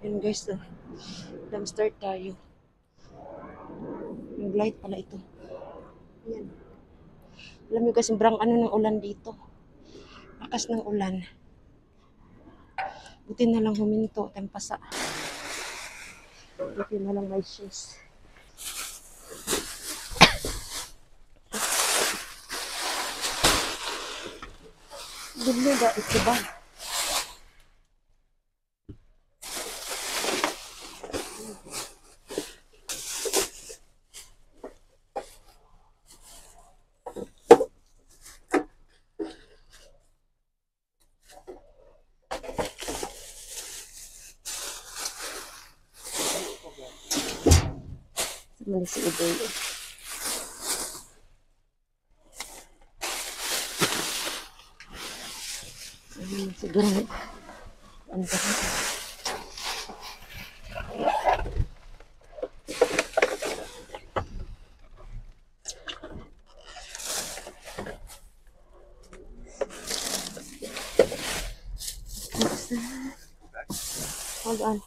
Yan guys, dumpster tayo. Yung light pala ito. Yan. Alam niyo guys, sobrang ano ng ulan dito. Lakas ng ulan. Buti na lang huminto, tempasa. Buti na lang may shoes. Dulu ba ito ba? Mali si Iboy. Siguro ano ba? Hold on.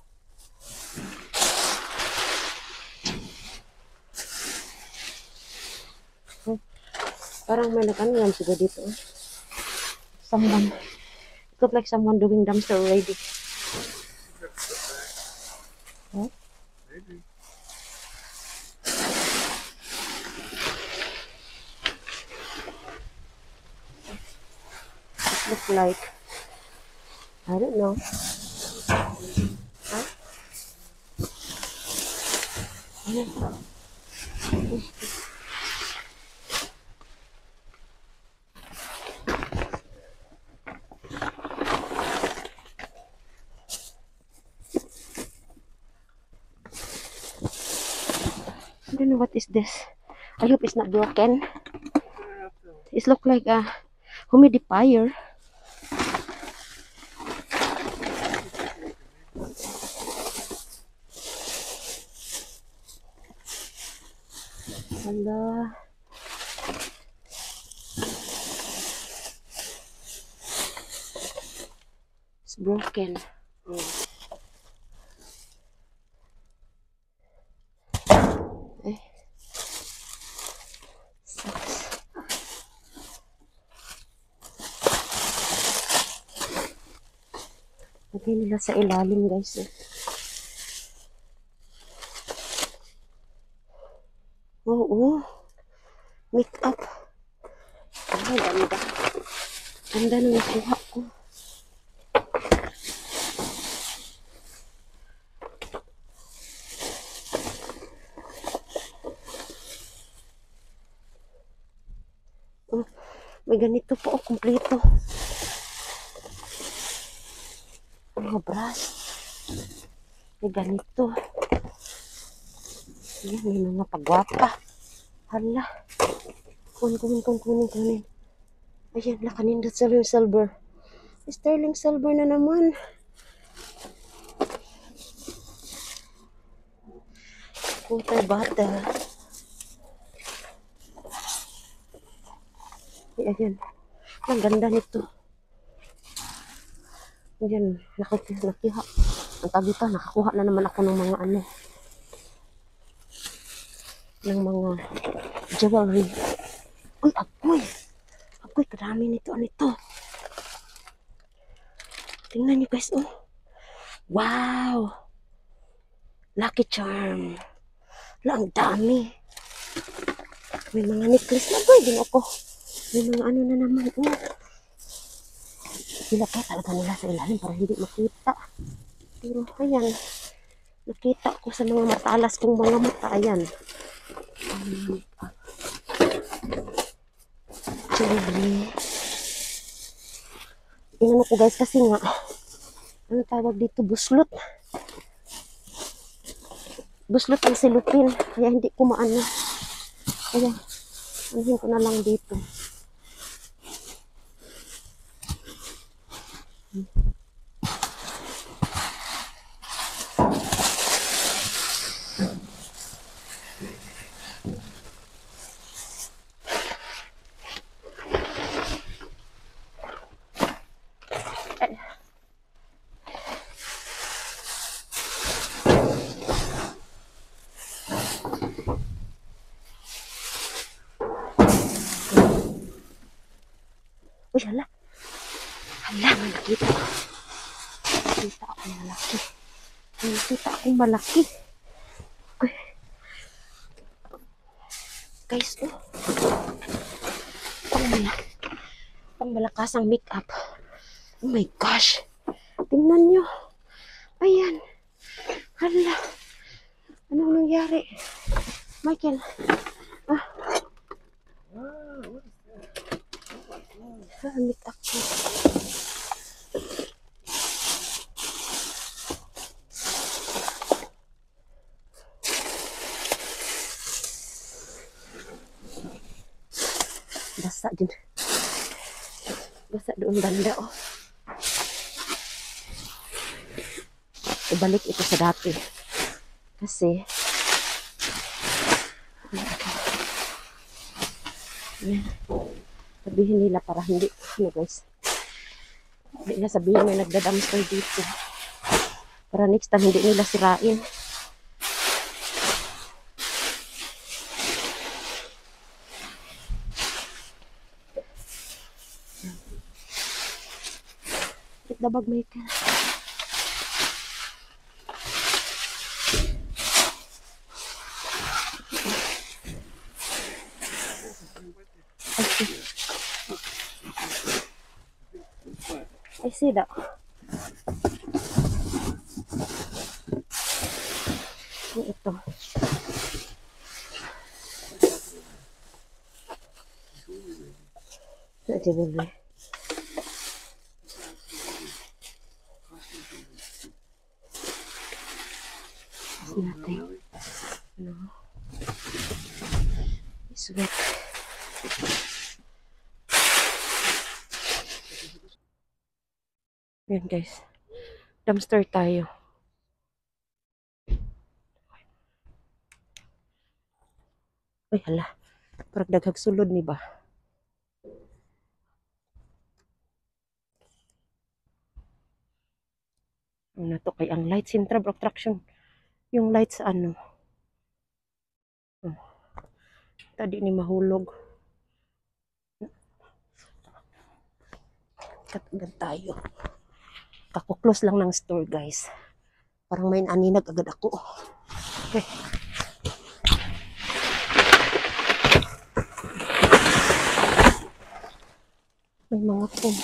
Parang may nag-ano siguro dito. Someone. It looked like someone doing dumpster already. Huh? Maybe. It looked like, I don't know. Huh? I don't know what is this. I hope it's not broken. It looks like a humidifier. Hala. It's broken. Eh. Sucks. Lagay nila sa ilalim guys. Oo. Make up. Ay, ganda. Ganda na nakuha ko. Oh, may ganito po. Oh, kompleto. Mga brush. May ganito. Ayan, may mga pagwapa. Hala. Kunin. Ayan, nakanindot sa silver. Sterling silver na naman. Water bottle. Ayan. Ang ganda nito. Ayan, nakiha. Ang tagita, nakakuha na naman ako ng mga ano. Ng mga jewelry. Uy, apoy. Apoy, kadami nito. Ano ito? Tingnan nyo guys, oh. Wow! Lucky charm. Wala, ang dami. May mga necklace na boy din ako. May mga ano na naman, oh. Nilagay talaga nila sa ilalim para hindi makita. Pero, ayan. Nakita ko sa mga matalas kong mga mata. Ayan. Jewelry. Inano ko guys kasi nga, ano tawag dito, buslot. Buslot ang silupin. Kaya hindi ko maano. Kaya, anuhin ko na lang dito. nakita. Nakita akong malaki. Nakita akong malaki. Okay. Guys, oh. Pang malakasang makeup. Oh my gosh. Tingnan nyo. Ayan. Hala. Anong nangyari? Michael. Ah. Makeup ko. Basa din. Basa doon banda, oh. Ibalik ito sa dati. Kasi, yan. Sabihin nila para hindi, ano guys, hindi na sabihin may nagda-dumpster dito. Para next time hindi nila sirain. Dabag Michael. I see that. Ito. Ito bebe. Nothing. No. It's wet. Yan guys. Dumpster tayo. Ay hala. Parang daghag sulod ni ba? Ano to kay ang light center of attraction. Yung light sa ano. Oh. Tadi ni mahulog. Katagad tayo. Kakuklose lang ng store guys. Parang may aninag agad ako. Okay. May mga pong.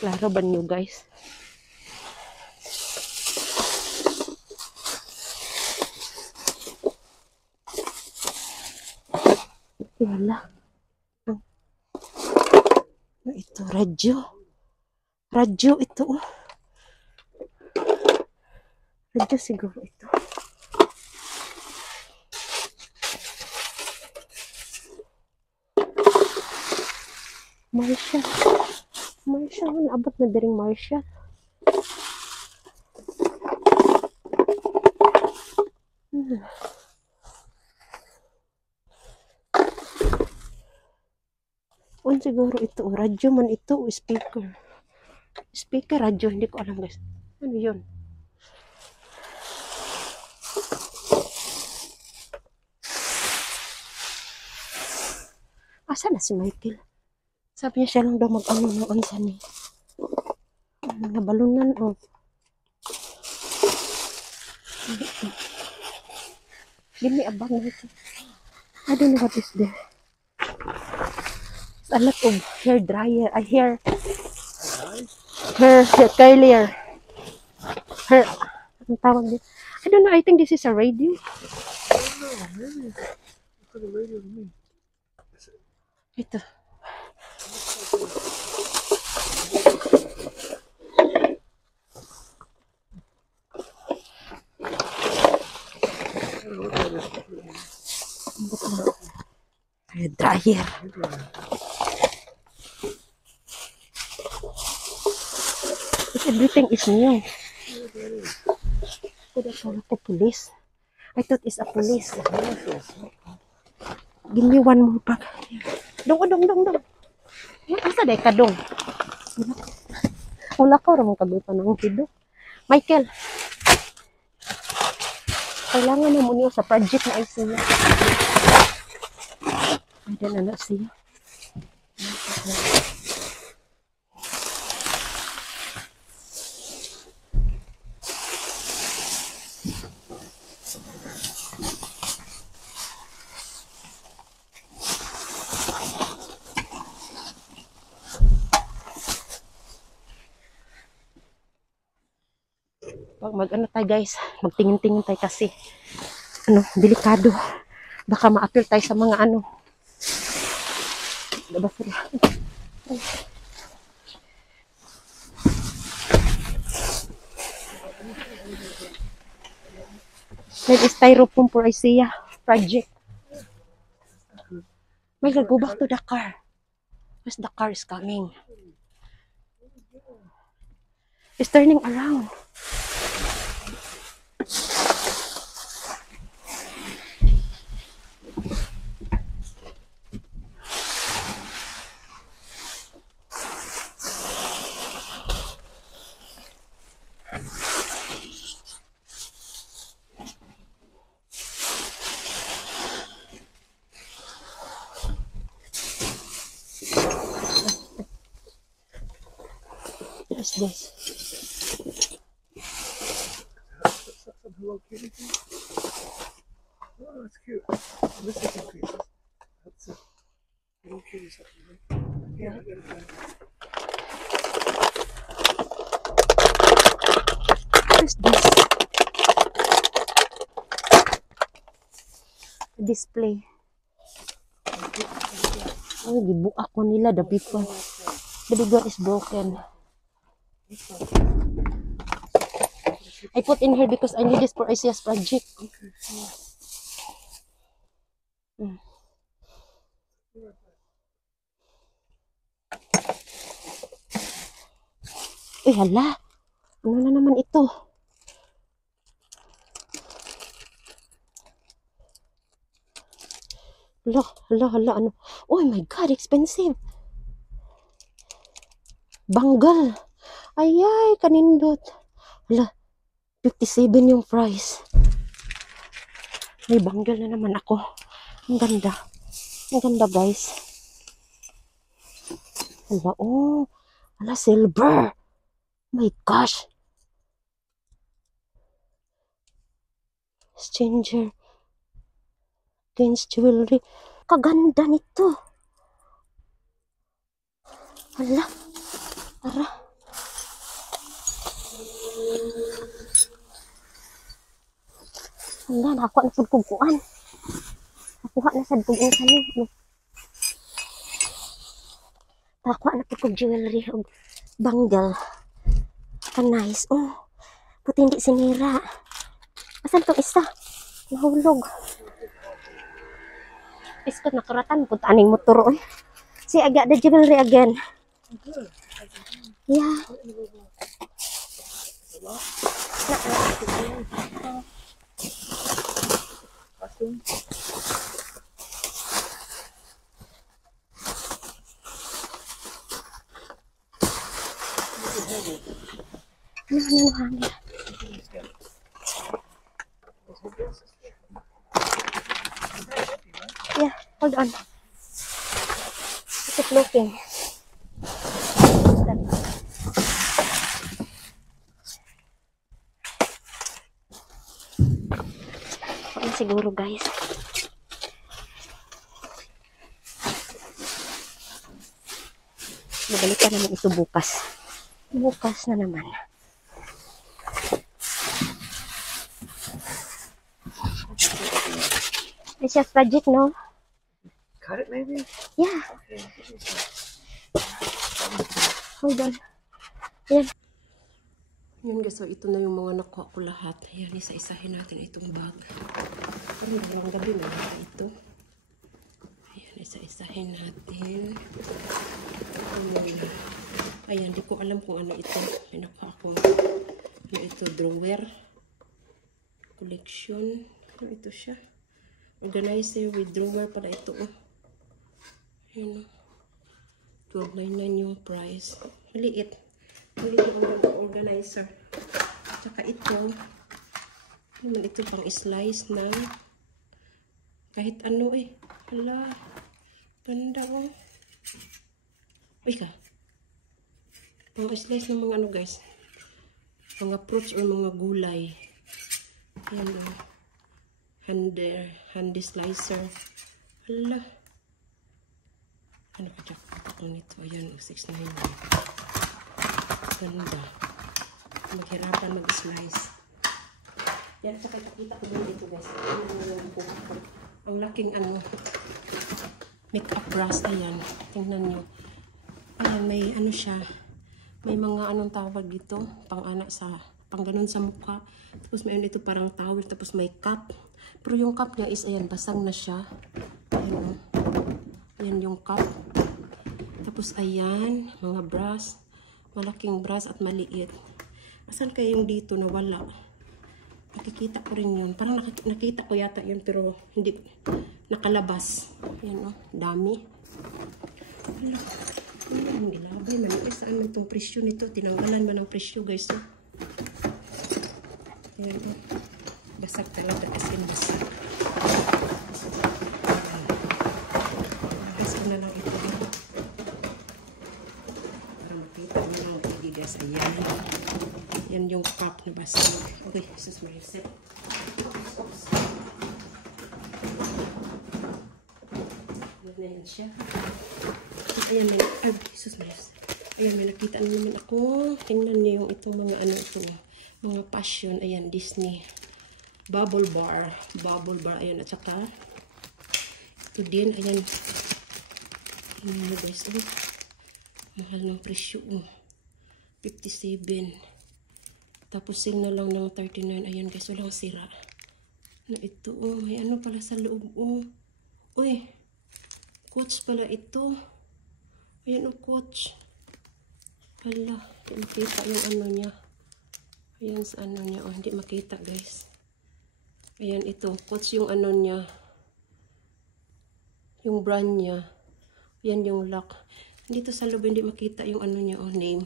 Klaro ba nyo guys? Wala. Ito, radyo. Radyo ito. Oh. Radyo siguro ito. Marshall. Marshall. Naabot na daring Marshall. Siguro ito. Radyo man ito. Speaker. Speaker, radyo. Hindi ko alam guys. Ano yun? Asa na si Michael? Sabi niya siya lang daw mag-ano ng ansa ni. Mga balunan, oh. Give me a bag na ito. I don't know what is there. It's a lot of hair dryer. Hair curler. Hair, ang tawag din. I don't know, I think this is a radio. Ito. Hair dryer. Everything is new. Kuda pala ko police. I thought it's a police. Give me one more bag. Dong. Asa day kadong? Wala ko ramong kagutan ng kido. Michael, kailangan na mo niyo sa project na siya. Pwede na siya. Pag mag-ano tayo guys, magtingin-tingin tayo kasi delikado. Baka ma-appeal tayo sa mga diba sila? That is styrofoam for ICEA project. Michael, go back to the car. Because the car is coming. It's turning around. What is this? Hello Kitty. Oh, that's cute. This is a piece. That's it. Hello Kitty something. Yeah, I gotta find it. What is this? Display. Oh, gibuak ko nila. The big one. The big one is broken. I put in here because I need this for ICS project. Okay, Uy, hala. Ano na naman ito? Hala. Ano? Oh my God, expensive. Banggal. Ayay, kanindot. Hala, 57 yung price. May banggal na naman ako. Ang ganda. Ang ganda, guys. Hala, oh. Hala, silver. My gosh. Stranger. Against jewelry. Kaganda nito. Hala. Tara. Hala, nakuha na sa kukuan. Nakuha na sa kukuan sa niyo. Nakuha na po jewelry. Banggal. Ka-nice. Oh. Puti hindi sinira. Asan tong isa? Nahulog. Iskot nakaratan. Punta aning motor. See, I got the jewelry again. Yeah. Ano hangin? Yeah, hold on. Keep looking. Ano siguro guys? Babalikan naman ito bukas. Bukas na naman. It's just project, no? cut it maybe? Yeah. Okay. Hold on. Ayan. Yun guys, so ito na yung mga nakuha ko lahat. Ayan, isa-isahin natin itong bag. Ano lang gabi na ito. Ayan, isa-isahin natin. Ayan, di ko alam kung ano ito. May nakuha ko. Ano ito, drawer. Collection. Ano ito siya? Organizer with drawer pala ito. Oh. Ayan. 12.99 yung price. Maliit. Maliit yung organizer. Tsaka ito. Naman ito pang slice na kahit ano eh. Hala. Ganda oh. Uy ka. Pang slice ng mga ano guys. Mga fruits or mga gulay. Ayan oh. Handy slicer. Hala. Ano ka dyan? Ako nito. Ayan oh. 6.99. Ganda. Maghirapan mag-slice. Yan, saka ipakita ko din dito guys. Ang laking ano, makeup brush. Ayan, tingnan nyo. Ayan, may ano siya. May mga anong tawag dito. Pang-anak sa, pang ganun sa mukha. Tapos may ano dito parang towel. Tapos may cup. Pero yung cup niya is, ayan, basang na siya. Ayan o. Ayan yung cup. Tapos ayan, mga brush. Malaking brush at maliit. Asan kayo yung dito na wala? Nakikita ko rin yun. Parang nakita ko yata yun pero hindi nakalabas. Ayan o, dami. Wala. Ano ang gilabay man? Saan man itong presyo nito? Tinanggalan ba ng presyo guys? Oh? Ayan o. Basag talaga as in basag. Guys ko na lang ito. Para makita mo lang ito guys. Ayan. Yan yung cup na basag. Okay, this is my set. Yan siya. Ayan, ay, Jesus Christ. Ayan, may nakita na naman ako. Tingnan niyo yung itong mga ano ito. Mga passion. Ayan, Disney. Bubble bar. Bubble bar. Ayan, at saka ito din. Ayan. Ayan guys. Oh. Mahal ng presyo. Oh. 57. Tapos sing na lang ng 39. Ayan guys, walang sira. Na ito, oh, may ano pala sa loob, oh. Uy, Coach pala ito. Ayan, oh, Coach. Hala, hindi makita yung ano niya. Ayan sa ano niya, oh, hindi makita guys. Ayan, ito, Coach yung ano niya. Yung brand niya. Ayan yung lock. Dito sa loob, hindi makita yung ano niya, oh, name.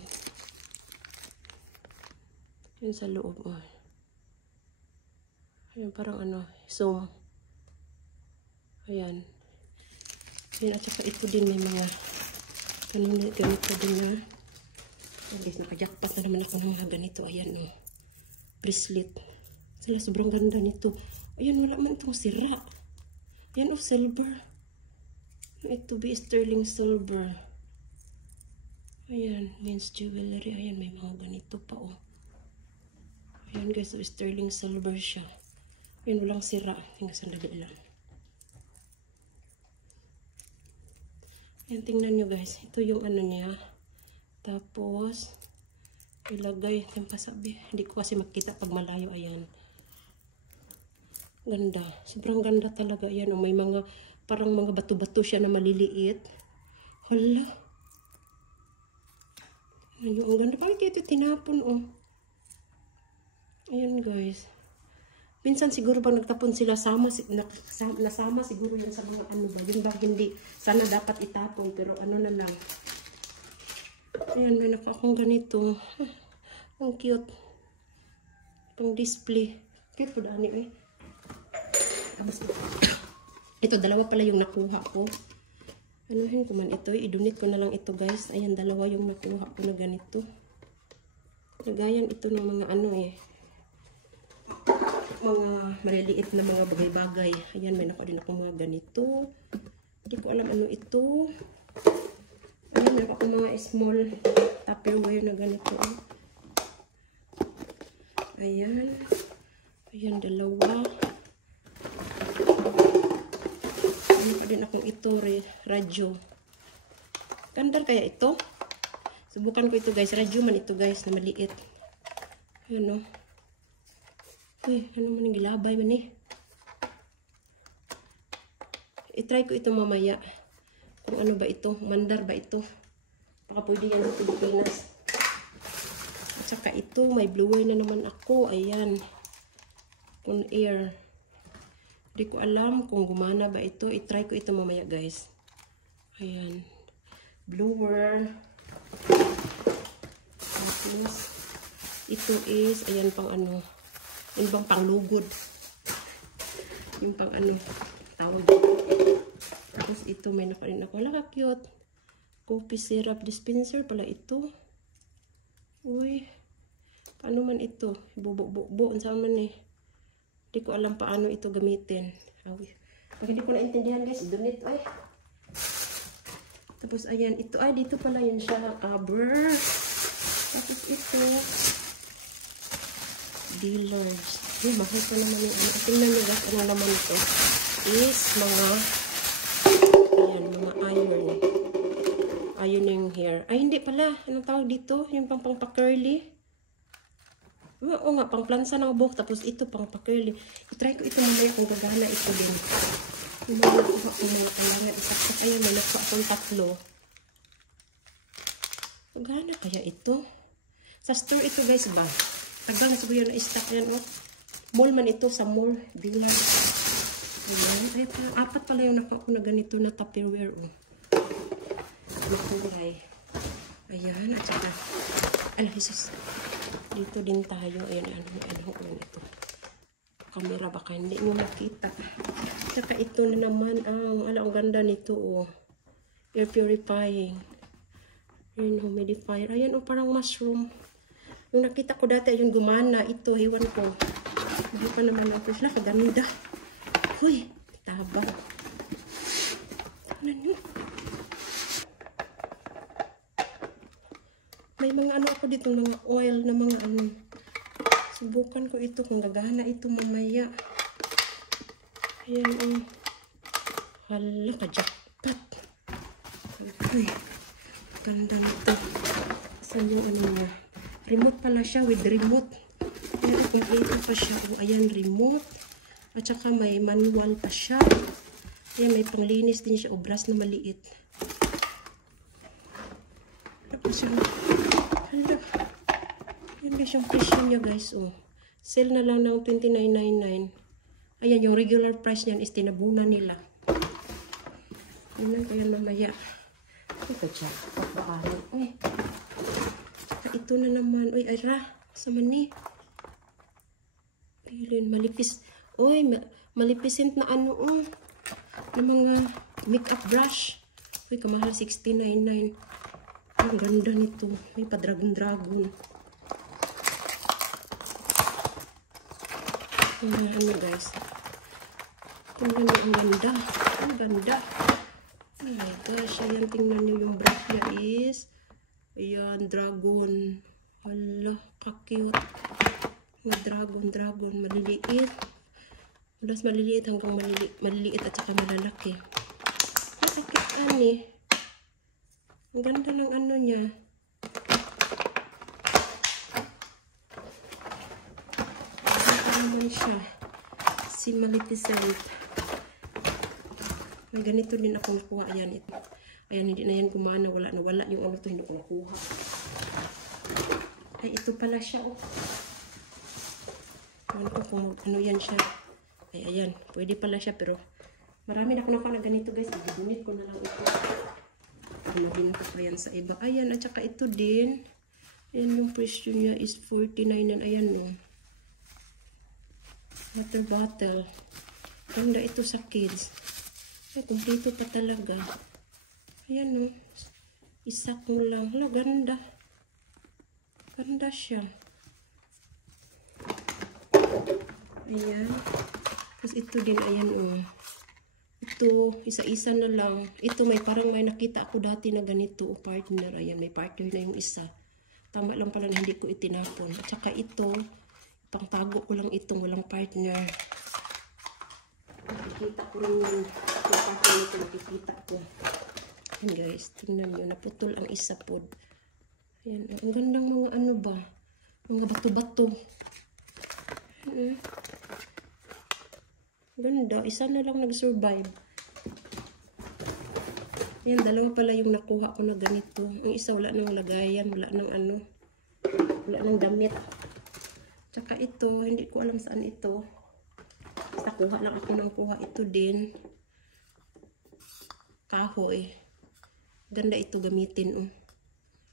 Yun sa loob. Oh. Ayan, parang ano, zoom. Ayan. Ayan, at saka ito din may mga ganito din na. Guys, nakajakpat na naman ako ng mga ganito. Ayan, oh. Bracelet. Sila, sobrang ganda nito. Ayan, wala man itong sira. Ayan, oh, silver. Ito be sterling silver. Ayan, men's jewelry. Ayan, may mga ganito pa, oh. Ayan guys, so sterling silver siya. Ayan, walang sira. Tingnan, sandali lang. Ayan, tingnan nyo guys. Ito yung ano niya. Tapos, ilagay. Yung pasabi. Hindi ko kasi makita pag malayo. Ayan. Ganda. Sobrang ganda talaga. Ayan, oh, may mga, parang mga bato-bato siya na maliliit. Hala. Ayan, ang ganda. Parang ito tinapon, oh. Ayan guys. Minsan siguro pag nagtapon sila, nasama siguro yun sa mga ano ba. Yun ba hindi, sana dapat itapon. Pero ano na lang. Ayan, may akong ganito. Ang cute. Pang display. Cute po dani eh. Ito, dalawa pala yung nakuha ko. Anuhin ko man ito. I-donate ko na lang ito guys. Ayan, dalawa yung nakuha ko na ganito. Nagayan ito ng mga ano eh. Mga maliliit na mga bagay-bagay. Ayan, may nakuha din ako mga ganito. Hindi ko alam ano ito. Ayan, may nakuha mga small tupperware na ganito. Ayan. Ayan, dalawa. Ayan pa din akong ito, radyo. Ganda kaya ito? Subukan ko ito guys. Radyo man ito guys, na maliit. Ayan o. Uy, ano man yung gilabay man eh. I-try ko ito mamaya. Kung ano ba ito. Mandar ba ito. Baka pwede yan sa Pilipinas. At saka ito, may bluer na naman ako. Ayan. On air. Hindi ko alam kung gumana ba ito. I-try ko ito mamaya guys. Ayan. blower. Tapos, ito is, ayan pang ano, yun bang panglugod. Yung pang ano, tawag dito. Tapos ito, may nakarin ako. Wala ka cute. Coffee syrup dispenser pala ito. Uy, paano man ito? Bubo-bubo, saan man eh. Hindi ko alam paano ito gamitin. Pag hindi ko naintindihan guys, donate ay. Tapos ayan, ito ay dito pala yun siya, cover. Tapos ito, dealers. Ay, mahal pa naman yung ano. Tingnan nyo guys, ano naman ito. Is mga, ayan, mga iron. Ironing hair. Ay, hindi pala. Anong tawag dito? Yung pang pa-curly. Oo nga, pang plansa ng buhok. Tapos ito, pang pa-curly. I-try ko ito mamaya kung gagana ito din. Yung mga nakuha ko mga kalangan. Isaksak. Ayan, may nakuha akong 3. Gagana kaya ito? Sa store ito guys ba? Tagal na siguro na stock yan. Oh. Mall man ito sa mall. Dealer. Ayan. Ay, parang 4 pala yung nakuha ko na ganito na Tupperware. Oh. Kulay. Ayan, at saka ala, Jesus. Dito din tayo. Ayan, ano ito. Camera baka hindi nyo makita. At saka ito na naman ang, ang ganda nito, oh. Air purifying. Ayan, humidifier. Ayan, oh, parang mushroom. Yung nakita ko dati, yung gumana. Ito, hewan ko. Hindi pa naman ang fresh. Kaganda. Huy, tabang. Tignan nyo. May mga ano ako dito, mga oil na mga ano. Subukan ko ito kung gagana ito mamaya. Ayan, hala, kajakpat. Uy, ganda nito. Saan yung ano niya? Remote pala siya, with remote. Ayan, kompleto pa siya. Oh, ayan, remote. At saka may manual pa siya. Ayan, may panglinis din siya. O, brush na maliit. Tapos yung hala. Yan guys, yung presyo niya guys. Oh. Sale na lang ng $29.99. Ayan, yung regular price niyan is tinabunan nila. Yun lang kaya mamaya. Ito siya. Papaano. Uy. Ito na naman. Uy, ara. Sama ni. Pilin, malipis. Uy, malipisint na ano. Oh. Na mga makeup brush. Uy, kamahal $69.99. Ang ganda nito. May pa-dragon-dragon. Ano guys. Tingnan nyo ang ganda. Ang ganda. Oh my gosh. Ayan, tingnan nyo yung brush niya is. Ayan, dragon. Hala, ka-cute. May dragon. Maliliit. Malas maliliit hanggang maliliit at saka malalaki. Masakit ani. Ang ganda ng ano niya. Ganda naman siya. Si Maleficent. May ganito din ako nakuha. Ayan, ito. Ayan, hindi na yan gumana. Wala yung ano to, hindi ko nakuha. Ay, ito pala siya. Oh. Ayan ko kung ano yan siya. Ay, ayan. Pwede pala siya, pero marami na ako nakuha na ganito, guys. I-donate ko na lang ito. Mabinto pa yan sa iba. Ayan, at saka ito din. Ayan, yung presyo niya is $49. Ayan, no. Water bottle. Ganda ito sa kids. Ay, kumplito pa talaga. Ayan, no. Isak mo lang. Hala, ganda. Ganda siya. Ayan. Tapos ito din, ayan, oh. Ito, isa-isa na lang. Ito, parang may nakita ako dati na ganito, o partner. Ayan, may partner na yung isa. Tama lang pala na hindi ko itinapon. At saka ito, pangtago ko lang itong walang partner. Nakikita ko rin yung partner nito, nakikita ko. Ayan guys, tingnan nyo, naputol ang isa po. Ayan, ang gandang mga ano ba? Mga bato-bato. Ayan. Ganda. Isa na lang nag-survive. Yan, dalawa pala yung nakuha ko na ganito. Ang isa wala nang lagayan, wala nang ano. Wala nang damit. Tsaka ito, hindi ko alam saan ito. Basta kuha lang ako ng kuha. Ito din. Kahoy. Ganda ito gamitin, oh.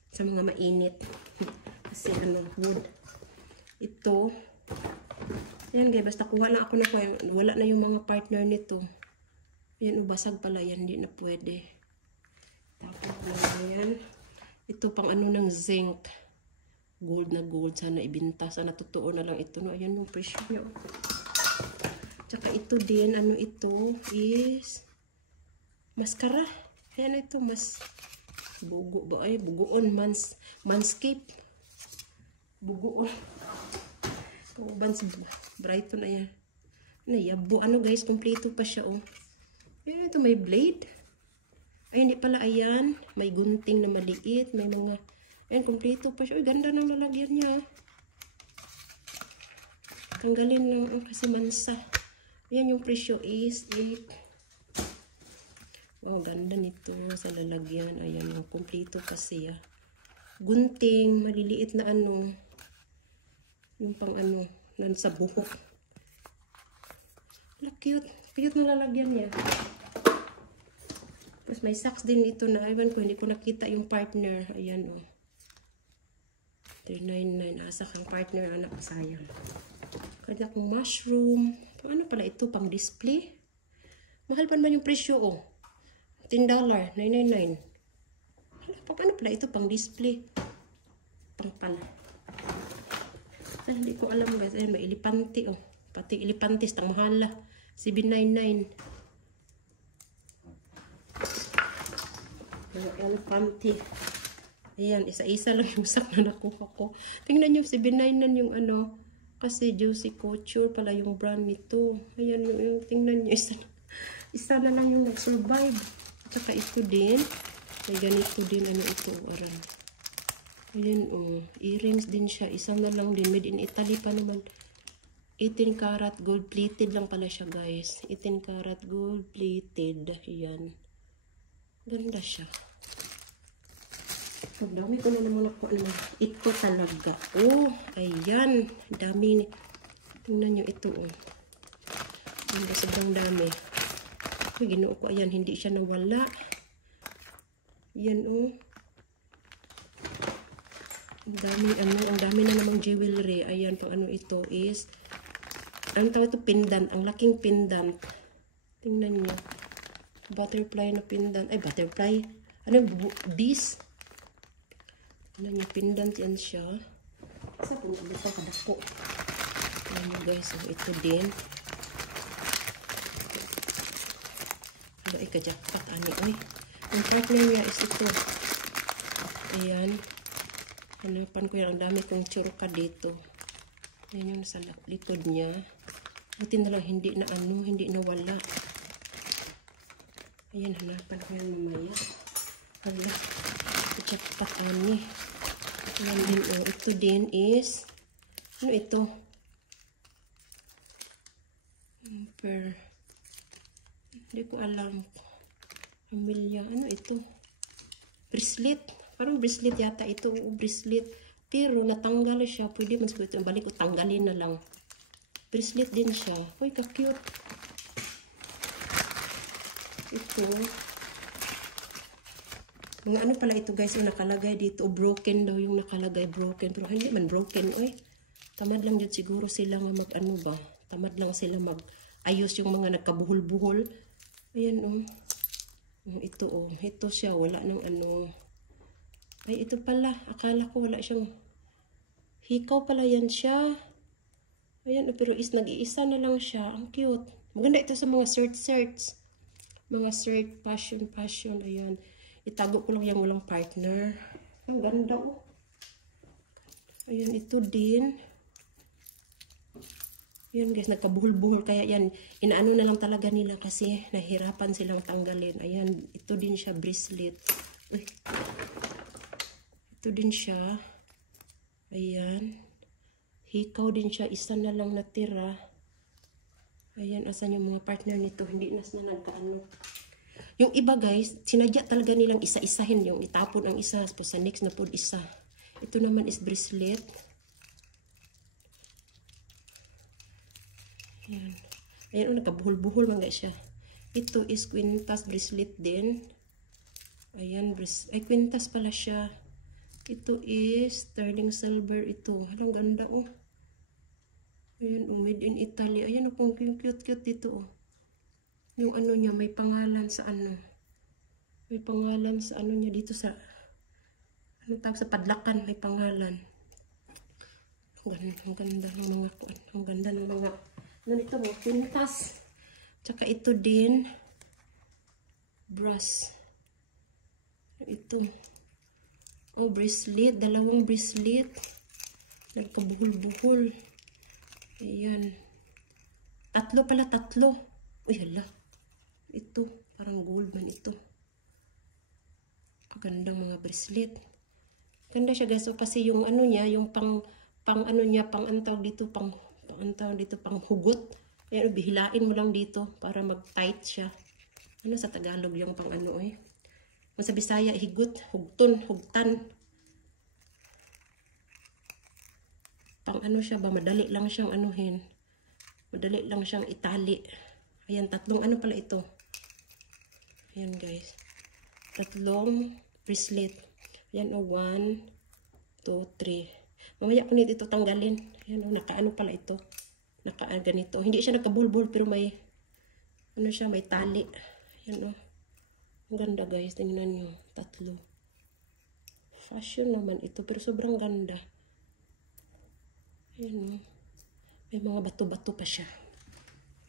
Sa mga mainit. Kasi ano, wood. Ito. Ayan guys, basta kuha lang ako na kuha. Wala na yung mga partner nito. Ayan, basag pala yan. Hindi na pwede. Tapos ayan. Ito pang ano ng zinc. Gold na gold. Sana ibinta. Sana totoo na lang ito. No? Ayan yung presyo niya. Tsaka ito din. Ano ito is mascara. Ayan ito. Mas bugo ba? Ay, bugoon. Manscape. Bugoon. Bans Brighton na yan. Nayabo. Ano guys, kompleto pa siya, oh. Ayan, ito may blade. Ay, hindi pala, ayan. May gunting na maliit. May mga, ayan, kompleto pa siya. Uy, ganda ng lalagyan niya. Tanggalin lang, oh, kasi mansa. Ayan, yung presyo is 8. Wow, ganda nito sa lalagyan. Ayan, yung kompleto kasi, ah. Gunting, maliliit na ano. Yung pang ano, nan sa buhok. Cute. Cute na lalagyan niya. Tapos may socks din ito na. Ewan ko, hindi ko nakita yung partner. Ayan, oh. 399. Asa kang partner, anak, sayang. Kanya kong mushroom. Ano pala ito? Pang display? Mahal pa naman yung presyo, oh. $10. $999. Ano pala ito? Pang display. Pang pala. Ay, hindi ko alam guys. Ayan, may elepante, oh. Pati elepantes, tang mahal. $799. Mga elepante. Ayan, isa-isa lang yung sak na nakuha ko. Tingnan nyo, $799 yung ano. Kasi Juicy Couture pala yung brand nito. Ayan, yung tingnan nyo. Isa na lang yung nag-survive. At saka ito din. May ganito din. Ano ito? Aran. Ayan, oh. Earrings din siya. Isang na lang din. Made in Italy pa naman. 18 karat gold plated lang pala siya, guys. 18 karat gold plated. Ayan. Ganda siya. Ang dami ko na naman ako. Ano, ito talaga. Oh, ayan. Dami. Tingnan nyo ito, oh. Ayan, sobrang dami. Ay, ginoo ko. Ayan, hindi siya nawala. Ayan, oh. Ang dami na namang jewelry. Ayan, pang ano ito is, ang tawag ito, pendant. Ang laking pendant. Tingnan nyo. Butterfly na pendant. Ay, butterfly. Ano, this? Tingnan nyo, pendant yan siya. Isa po, ito kadako. Tingnan nyo guys, oh, ito din. Ay, kajakpat, ani, oy. Ang partner niya is ito. Ayan. Hanapan ko yan. Ang dami kong churka dito. Yan yung sa likod niya. Buti na lang hindi na ano, hindi na wala. Ayan, hanapan ko yan mamaya. Hala, jackpot ani. Ayan din, oh. Ito din is, ano ito? Hindi ko alam. Amelia, ano ito? Bracelet. Parang bracelet yata ito, bracelet. Pero natanggal siya. Pwede man siguro ito. Balik ko, tanggalin na lang. Bracelet din siya. Uy, ka-cute. Ito. Mga ano pala ito guys, yung nakalagay dito. Broken daw yung nakalagay. Broken. Pero hindi man broken. Uy, tamad lang dyan siguro sila nga mag-ano ba. Tamad lang sila mag-ayos yung mga nagkabuhol-buhol. Ayan, oh. Ito, oh. Ito siya. Wala nang ano. Ay, ito pala. Akala ko wala siyang hikaw pala yan siya. Ayan, pero nag-iisa na lang siya. Ang cute. Maganda ito sa mga shirts. Mga shirt, fashion. Ayan. Itago ko lang yung walang partner. Ang ganda, oh. Ayan, ito din. Ayan guys, nagkabuhol-buhol. Kaya yan, inaano na lang talaga nila kasi nahirapan silang tanggalin. Ayan, ito din siya, bracelet. Uy. Ito din siya. Ayan. Hikaw din siya. Isa na lang natira. Ayan. Asan yung mga partner nito? Hindi na nagkaano. Yung iba guys, sinadya talaga nilang isa-isahin. Yung itapon ang isa. Tapos sa next na po isa. Ito naman is bracelet. Ayan. Ayan. Nagkabuhol-buhol mga siya. Ito is quintas bracelet din. Ayan, ay kwintas pala siya. Ito is sterling silver ito. Halang ganda oh. Ayan oh, made in Italy. Ayan oh, kung cute dito oh. Yung ano niya, may pangalan sa ano. May pangalan sa ano niya dito sa, ano tawag sa padlakan, may pangalan. Ang ganda ng mga, ang ganda ng mga, ano nito mo, pintas. Tsaka ito din, brass. Ito. Oh, bracelet. Dalawang bracelet. Nagkabuhol-buhol. Ayan. Tatlo pala, tatlo. Uy, hala. Ito. Parang gold man ito. Pagandang mga bracelet. Ganda siya guys. So, kasi yung ano niya, yung pang ano niya, pang antaw dito, pang hugot. Ayan, bihilain mo lang dito para mag-tight siya. Ano sa Tagalog yung pang ano eh. Sa Bisaya, higot, hugton, hugtan. Pang ano siya ba, madali lang siyang anuhin. Madali lang siyang itali. Ayan, tatlong ano pala ito. Ayan guys. Tatlong bracelet. Ayan o, 1, 2, 3. Mamaya ko nito tanggalin. Ayan o, nakaano pala ito. Ganito. Hindi siya nagkabulbul pero may, ano siya, may tali. Ayan o. Ang ganda guys, tingnan nyo, tatlo. Fashion naman ito, pero sobrang ganda. Ayan o. May mga bato-bato pa siya.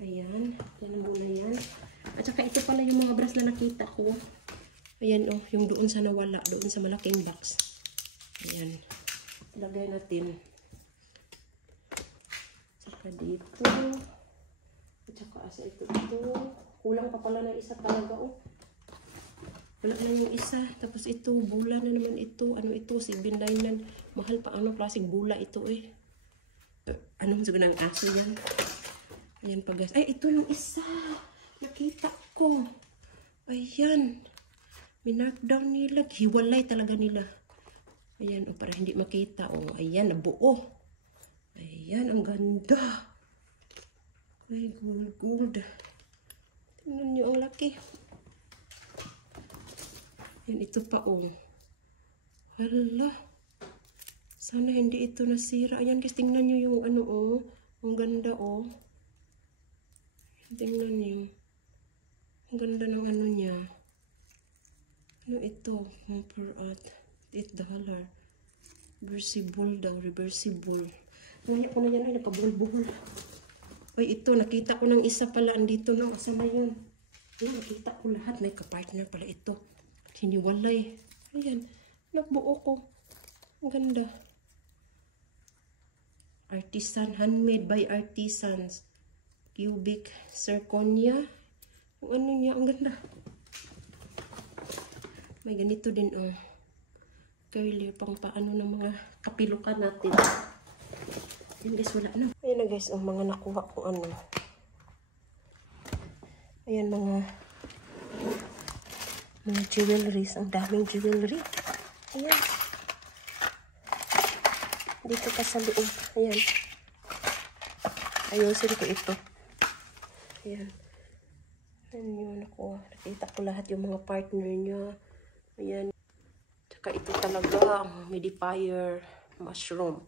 Ayan, yan muna yan. At saka ito pala yung mga brass na nakita ko. Ayan o, yung doon sa nawala, doon sa malaking box. Ayan. Lagay natin. Saka dito. At saka asa ito. Kulang pa pala ng isa talaga o. Wala na yung isa. Tapos ito, bula na naman ito. Ano ito? 799. Mahal pa. Ano klaseng bula ito eh. Ano siguro ng aso yan? Ayan pa guys. Ay, ito yung isa. Nakita ko. Ayan. Minarkdown nila. Hiwalay talaga nila. Ayan. O, para hindi makita. O, ayan. Nabuo. Ayan. Ang ganda. Ay, gold. Tingnan nyo ang laki. Yan, ito pa oh. Hala. Sana hindi ito nasira. Ayan guys, tingnan nyo yung ano oh. Ang ganda oh. Tingnan nyo. Ang ganda ng ano niya. Ano ito? Per at $8. Reversible daw. Reversible. Ngayon ko na yan. Ay, nagkabuhol-buhol. Ay, ito. Nakita ko ng isa pala. Andito na. Asama yun. Ayan, nakita ko lahat. May kapartner pala ito. Hiniwalay. Ayan. Nabuo ko. Ang ganda. Artisan. Handmade by artisans. Cubic zirconia. Yung ano niya. Ang ganda. May ganito din oh. Curly pang paano ng mga kapilukan natin. Ayan guys. Wala na. Ayan na guys. Ang mga nakuha ko ano. Ayan mga jewelries. Ang daming jewelry. Ayan. Dito pa sa loob. Ayan. Ayusin ko ito. Ayan. Ayan yun ako. Nakita ko lahat yung mga partner niya. Ayan. Tsaka ito talaga ang humidifier mushroom.